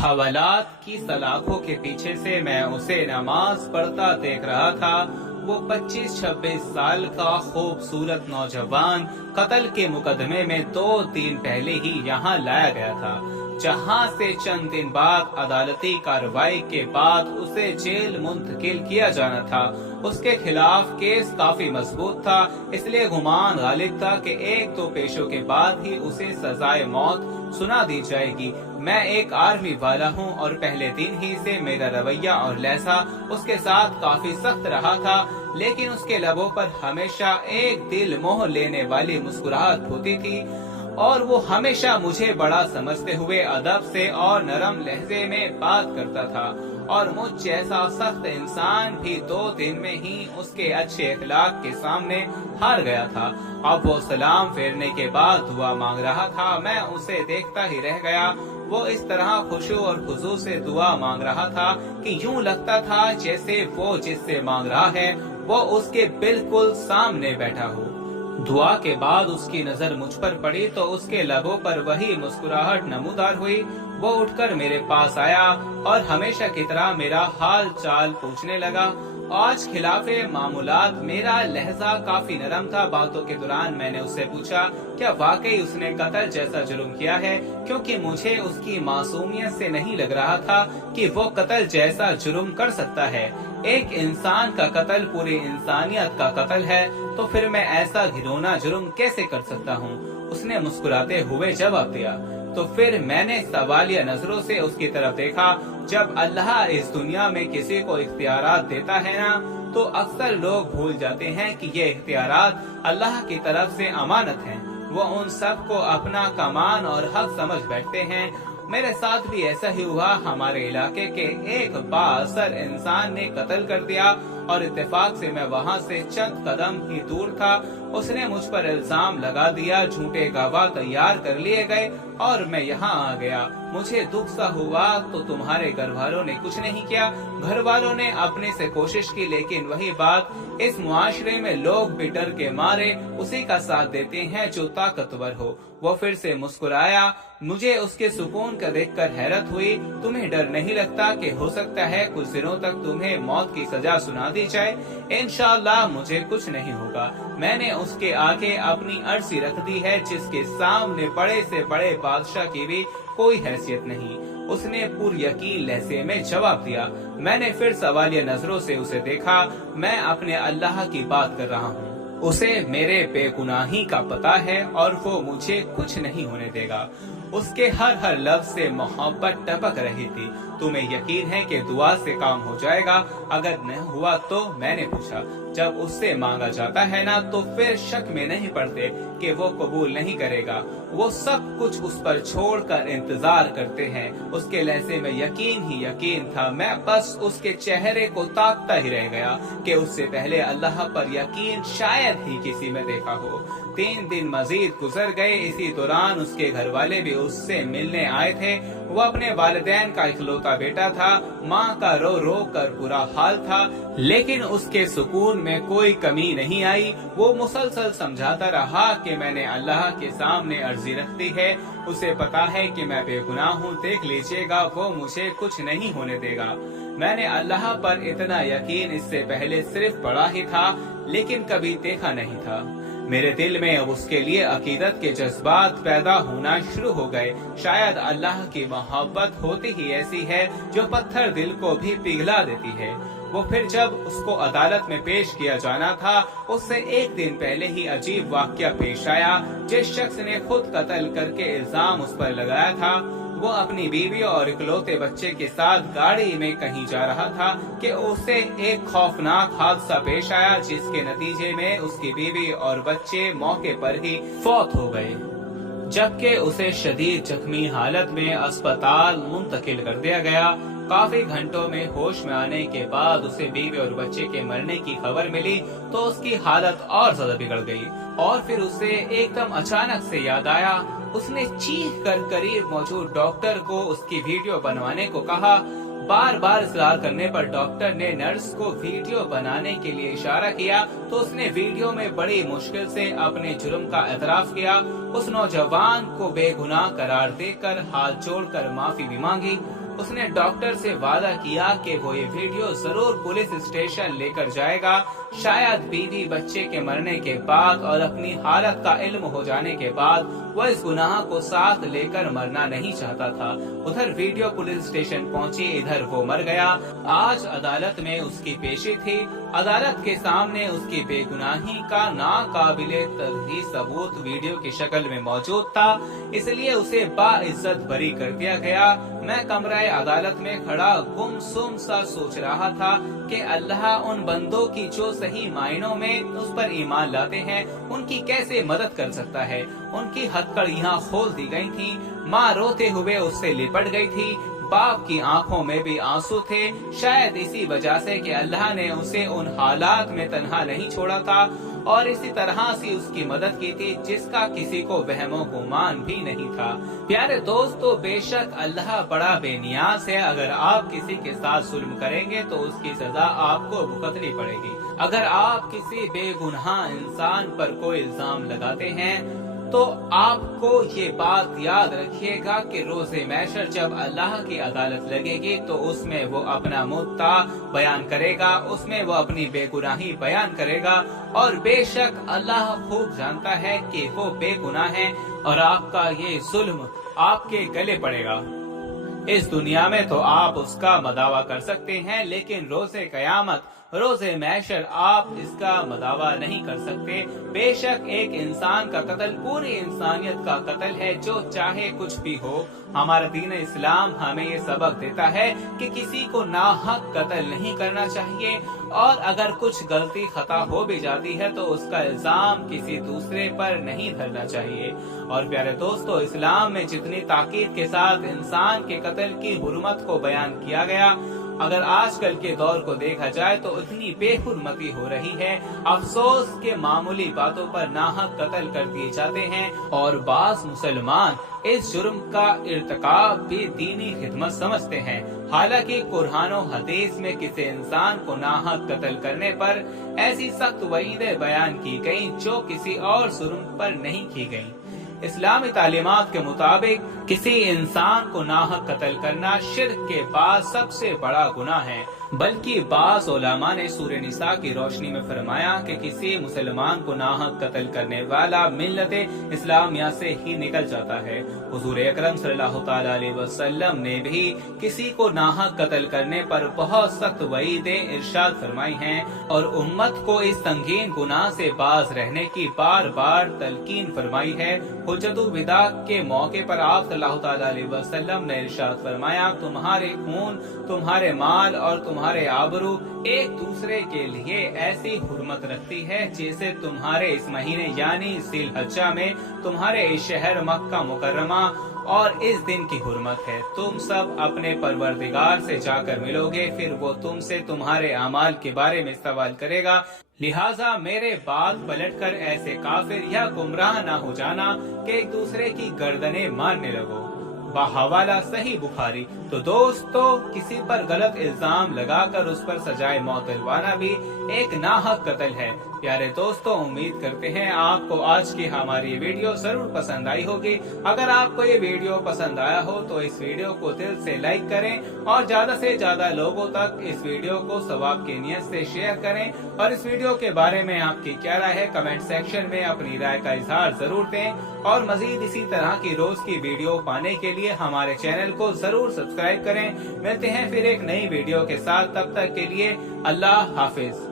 हवालात की सलाखों के पीछे से मैं उसे नमाज पढ़ता देख रहा था। वो 25-26 साल का खूबसूरत नौजवान कत्ल के मुकदमे में 2 दिन पहले ही यहाँ लाया गया था, जहाँ से चंद दिन बाद अदालती कार्रवाई के बाद उसे जेल मुंतकिल किया जाना था। उसके खिलाफ केस काफी मजबूत था, इसलिए गुमान गालिब था कि 1-2 पेशों के बाद ही उसे सजाए मौत सुना दी जाएगी। मैं एक आर्मी वाला हूँ और पहले दिन ही से मेरा रवैया और लहजा उसके साथ काफी सख्त रहा था, लेकिन उसके लबों पर हमेशा एक दिल मोह लेने वाली मुस्कुराहट होती थी और वो हमेशा मुझे बड़ा समझते हुए अदब से और नरम लहजे में बात करता था, और मुझ जैसा सख्त इंसान भी 2 दिन में ही उसके अच्छे अखलाक के सामने हार गया था। अब वो सलाम फेरने के बाद दुआ मांग रहा था। मैं उसे देखता ही रह गया। वो इस तरह खुशू और खुजू से दुआ मांग रहा था कि यूं लगता था जैसे वो जिससे मांग रहा है वो उसके बिल्कुल सामने बैठा हो। दुआ के बाद उसकी नजर मुझ पर पड़ी तो उसके लबों पर वही मुस्कुराहट नमूदार हुई। वो उठकर मेरे पास आया और हमेशा की तरह मेरा हाल चाल पूछने लगा। आज खिलाफे मामूलात मेरा लहजा काफी नरम था। बातों के दौरान मैंने उससे पूछा क्या वाकई उसने कत्ल जैसा जुर्म किया है, क्योंकि मुझे उसकी मासूमियत से नहीं लग रहा था कि वो कत्ल जैसा जुर्म कर सकता है। एक इंसान का कत्ल पूरी इंसानियत का कत्ल है, तो फिर मैं ऐसा घिनौना जुर्म कैसे कर सकता हूँ? उसने मुस्कुराते हुए जवाब दिया। तो फिर मैंने सवालिया नजरों से उसकी तरफ देखा। जब अल्लाह इस दुनिया में किसी को इख्तियारात देता है ना, तो अक्सर लोग भूल जाते हैं कि ये इख्तियारात अल्लाह की तरफ से अमानत हैं। वो उन सब को अपना कमान और हक समझ बैठते हैं। मेरे साथ भी ऐसा ही हुआ। हमारे इलाके के एक बाअसर इंसान ने कत्ल कर दिया और इत्तेफाक से मैं वहाँ से चंद कदम ही दूर था। उसने मुझ पर इल्जाम लगा दिया, झूठे गवाह तैयार कर लिए गए और मैं यहाँ आ गया। मुझे दुख सा हुआ तो तुम्हारे घर वालों ने कुछ नहीं किया। घर वालों ने अपने से कोशिश की, लेकिन वही बात, इस मुआशरे में लोग भी डर के मारे उसी का साथ देते हैं जो ताकतवर हो। वो फिर से मुस्कुराया। मुझे उसके सुकून का देखकर हैरत हुई। तुम्हें डर नहीं लगता कि हो सकता है कुछ दिनों तक तुम्हें मौत की सजा सुना दी जाए? इंशाअल्लाह मुझे कुछ नहीं होगा। मैंने उसके आगे अपनी अर्जी रख दी है, जिसके सामने बड़े से बड़े बादशाह की भी कोई हैसियत नहीं। उसने पूरी यकीन लहजे में जवाब दिया। मैंने फिर सवालिया नजरों से उसे देखा। मैं अपने अल्लाह की बात कर रहा हूँ। उसे मेरे बेगुनाही का पता है और वो मुझे कुछ नहीं होने देगा। उसके हर लफ्ज से मोहब्बत टपक रही थी। तुम्हें यकीन है कि दुआ से काम हो जाएगा? अगर न हुआ तो? मैंने पूछा। जब उससे मांगा जाता है ना, तो फिर शक में नहीं पड़ते कि वो कबूल नहीं करेगा। वो सब कुछ उस पर छोड़कर इंतजार करते हैं। उसके लहजे में यकीन ही यकीन था। मैं बस उसके चेहरे को ताकता ही रह गया कि उससे पहले अल्लाह पर यकीन शायद ही किसी में देखा हो। 3 दिन मजीद गुजर गए। इसी दौरान उसके घर वाले भी उससे मिलने आए थे। वो अपने वालिदैन का इकलौता बेटा था। माँ का रो रो कर बुरा हाल था, लेकिन उसके सुकून में कोई कमी नहीं आई। वो मुसलसल समझाता रहा कि मैंने अल्लाह के सामने अर्जी रख दी है। उसे पता है कि मैं बेगुनाह हूँ। देख लीजिएगा, वो मुझे कुछ नहीं होने देगा। मैंने अल्लाह पर इतना यकीन इससे पहले सिर्फ पढ़ा ही था, लेकिन कभी देखा नहीं था। मेरे दिल में अब उसके लिए अकीदत के जज्बात पैदा होना शुरू हो गए। शायद अल्लाह की मोहब्बत होती ही ऐसी है जो पत्थर दिल को भी पिघला देती है। वो फिर जब उसको अदालत में पेश किया जाना था, उससे 1 दिन पहले ही अजीब वाकया पेश आया। जिस शख्स ने खुद कत्ल करके इल्जाम उस पर लगाया था, वो अपनी बीवी और इकलौते बच्चे के साथ गाड़ी में कहीं जा रहा था कि उसे एक खौफनाक हादसा पेश आया, जिसके नतीजे में उसकी बीवी और बच्चे मौके पर ही फौत हो गए, जबकि उसे शदीद जख्मी हालत में अस्पताल मुंतकिल कर दिया गया। काफी घंटों में होश में आने के बाद उसे बीवी और बच्चे के मरने की खबर मिली तो उसकी हालत और ज्यादा बिगड़ गई और फिर उसे एकदम अचानक से याद आया। उसने चीख कर करीब मौजूद डॉक्टर को उसकी वीडियो बनवाने को कहा। बार बार इसरार करने पर डॉक्टर ने नर्स को वीडियो बनाने के लिए इशारा किया तो उसने वीडियो में बड़ी मुश्किल से अपने जुर्म का एतराफ किया। उस नौजवान को बेगुनाह करार देकर हाथ जोड़कर माफी भी मांगी। اس نے ڈاکٹر سے وعدہ کیا کہ وہ یہ ویڈیو ضرور پولیس اسٹیشن لے کر جائے گا۔ شاید بیوی بچے کے مرنے کے بعد اور اپنی حالت کا علم ہو جانے کے بعد وہ اس گناہ کو ساتھ لے کر مرنا نہیں چاہتا تھا۔ ادھر ویڈیو پولیس اسٹیشن پہنچی، ادھر وہ مر گیا۔ آج عدالت میں اس کی پیشی تھی۔ عدالت کے سامنے اس کی بے گناہی کا ناقابل تردید ثبوت ویڈیو کی شکل میں موجود تھا، اس لیے اسے باعزت بری کر دیا گیا۔ میں کمرہ عدالت میں کھڑا گمسم سا سوچ رہا تھا کہ اللہ ان بندوں کی جو صحیح معنوں میں اس پر ایمان لاتے ہیں ان کی کیسے مدد کر سکتا ہے۔ ان کی ہتھکڑیاں کھول دی گئی تھیں، ماں روتے ہوئے اس سے لپٹ گئی تھی، باپ کی آنکھوں میں بھی آنسو تھے، شاید اسی وجہ سے کہ اللہ نے اسے ان حالات میں تنہا نہیں چھوڑا تھا اور اسی طرح سے اس کی مدد کی تھی جس کا کسی کو وہم و گمان بھی نہیں تھا۔ پیارے دوستو، بے شک اللہ بڑا بے نیاز ہے۔ اگر آپ کسی کے ساتھ ظلم کریں گے تو اس کی سزا آپ کو بھگتنی پڑے گی۔ اگر آپ کسی بے گناہ انسان پر کوئی الزام لگاتے ہیں تو آپ کو یہ بات یاد رکھیے گا کہ روز محشر جب اللہ کی عدالت لگے گی تو اس میں وہ اپنا مدعا بیان کرے گا، اس میں وہ اپنی بے گناہی بیان کرے گا، اور بے شک اللہ خوب جانتا ہے کہ وہ بے گناہ ہے اور آپ کا یہ ظلم آپ کے گلے پڑے گا۔ اس دنیا میں تو آپ اس کا مداوع کر سکتے ہیں، لیکن روز قیامت، روز محشر آپ اس کا مداوع نہیں کر سکتے۔ بے شک ایک انسان کا قتل پوری انسانیت کا قتل ہے، جو چاہے کچھ بھی ہو۔ ہمارا دین اسلام ہمیں یہ سبق دیتا ہے کہ کسی کو ناحق قتل نہیں کرنا چاہیے، اور اگر کچھ غلطی خطا ہو بھی جاتی ہے تو اس کا الزام کسی دوسرے پر نہیں دھرنا چاہیے۔ اور پیارے دوستو، اسلام میں جتنی تاکید کے ساتھ انسان کے قتل کی حرمت کو بیان کیا گیا، اگر آج کل کے دور کو دیکھا جائے تو اتنی بے حرمتی ہو رہی ہے۔ افسوس کہ معمولی باتوں پر ناحق قتل کر دیے جاتے ہیں، اور بعض مسلمان اس جرم کا ارتکاب بھی دینی خدمت سمجھتے ہیں۔ حالانکہ قرآن و حدیث میں کسی انسان کو ناحق قتل کرنے پر ایسی سخت وعیدیں بیان کی گئیں جو کسی اور جرم پر نہیں کی گئیں۔ اسلامی تعلیمات کے مطابق کسی انسان کو ناحق قتل کرنا شرک کے بعد سب سے بڑا گناہ ہے، بلکہ بعض علماء نے سورہ نساء کی روشنی میں فرمایا کہ کسی مسلمان کو ناحق قتل کرنے والا ملت اسلامیہ سے ہی نکل جاتا ہے۔ حضور اکرم صلی اللہ تعالی علیہ وسلم نے بھی کسی کو ناحق قتل کرنے پر بہت سخت وعیدیں ارشاد فرمائی ہیں، اور امت کو اس سنگین گناہ سے باز رہنے کی بار بار تلقین فرمائی ہے۔ حجت الوداع کے موقع پر آپ صلی اللہ تعالی علیہ وسلم نے ارشاد فرمایا، تمہارے خون، تمہارے مال اور تمہارے آبرو ایک دوسرے کے لیے ایسی حرمت رکھتی ہے جیسے تمہارے اس مہینے یعنی ذی الحجہ میں تمہارے اس شہر مکہ مکرمہ اور اس دن کی حرمت ہے۔ تم سب اپنے پروردگار سے جا کر ملو گے، پھر وہ تم سے تمہارے اعمال کے بارے میں سوال کرے گا، لہٰذا میرے بعد پلٹ کر ایسے کافر یا گمراہ نہ ہو جانا کہ ایک دوسرے کی گردنیں مارنے لگو۔ بحوالہ صحیح بخاری۔ تو دوستو، کسی پر غلط الزام لگا کر اس پر سزائے موت دلوانا بھی ایک ناحق قتل ہے۔ پیارے دوستو، امید کرتے ہیں آپ کو آج کی ہماری ویڈیو ضرور پسند آئی ہوگی۔ اگر آپ کو یہ ویڈیو پسند آیا ہو تو اس ویڈیو کو دل سے لائک کریں اور زیادہ سے زیادہ لوگوں تک اس ویڈیو کو ثواب کی نیت سے شیئر کریں، اور اس ویڈیو کے بارے میں آپ کی کیا رائے ہے کمنٹ سیکشن میں اپنی رائے کا اظہار ضرور دیں، اور مزید اسی طرح کی روز کی ویڈیو پانے کے لیے ہمارے چینل کو ضرور سبسکرائب کریں۔ ملتے ہیں پھر ایک نئی ویڈیو کے ساتھ، تب تک کے لیے اللہ حافظ۔